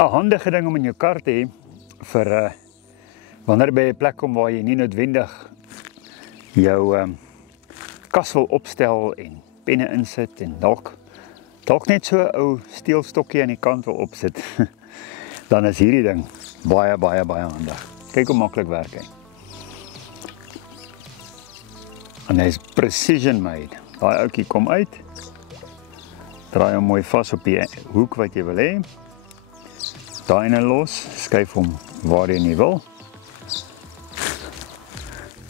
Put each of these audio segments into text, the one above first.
'n handige ding om in jou kar te hê vir wanneer by 'n plek kom waar jy nie noodwendig jou kas wil opstel en penne insit en dalk net so 'n ou steelstokkie aan die kant wil opsit, dan is hierdie ding baie handig. Kyk hoe maklik werk hy. En hy is precision made. Daai ouetjie kom uit, draai hom mooi vas op die hoek wat jy wil hê. Daai ene los, skuif hom waar jy wil.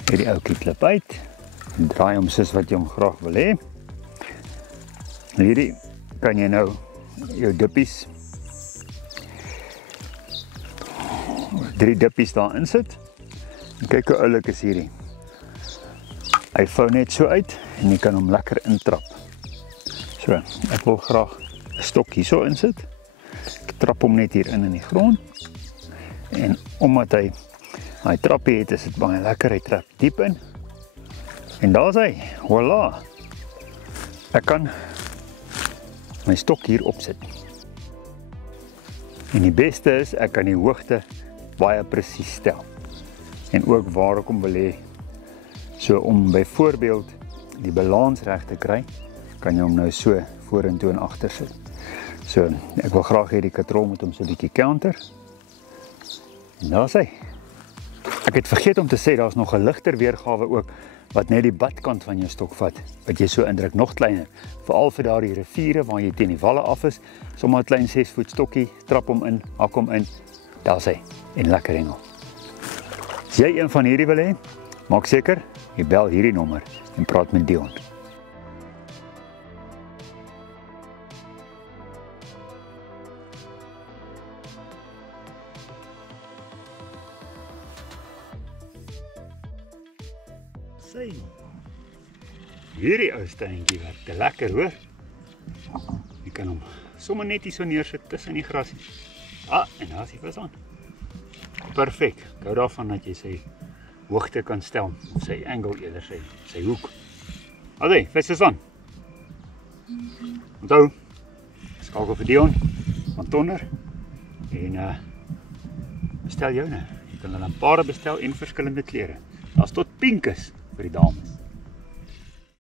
Hierdie ouetjie klip uit, en draai hom soos wat jy hom graag wil hê. Hierdie kan jy nou jou dippies, 3 dippies daar insit. En kyk hoe oulik is hierdie. Hy vou net so uit en jy kan hom lekker intrap. So, ek wil graag 'n stok hierso insit. Ek trap hom net hier in die grond. En omdat hy trappie het, is dit baie lekker. Hy trap diep in. En daar's hy. Voilà. Ek kan my stok hier opsit. En die beste is, ek kan die hoogte baie presies stel. En ook waar ek hom wil hê. So om byvoorbeeld die balans reg te kry, kan jy hom nou so vorentoe en agter sit. So ek wil graag hê die katrol moet hom so 'n bietjie counter. En daar's hy. Ek het vergeet om te sê, daar's nog 'n ligter weergawe ook, wat net die badkant van jou stok vat, wat jy so indruk, nog kleiner. Veral vir daardie riviere waar jy teen die walle af is, sommer 'n klein 6 voet stokkie, trap hom in, hak hom in, daar's hy, en lekker hengel. As jy een van hierdie wil hê, maak seker, jy bel hierdie nommer en praat met Dion. Hierdie ou steentjie werk lekker, hoor. Jy kan hom sommer net hier so neersit tussen die grasie. En daar is die vis aan. Perfek. Ek hou daarvan dat jy sy hoogte kan stel, of sy angle eerder, sy hoek. Allee, vis is aan. Onthou, skakel vir Dion van Tonder en bestel joune. Jy kan hulle 'n paar bestel en verskillende kleure. Daar's tot pink is vir die dames.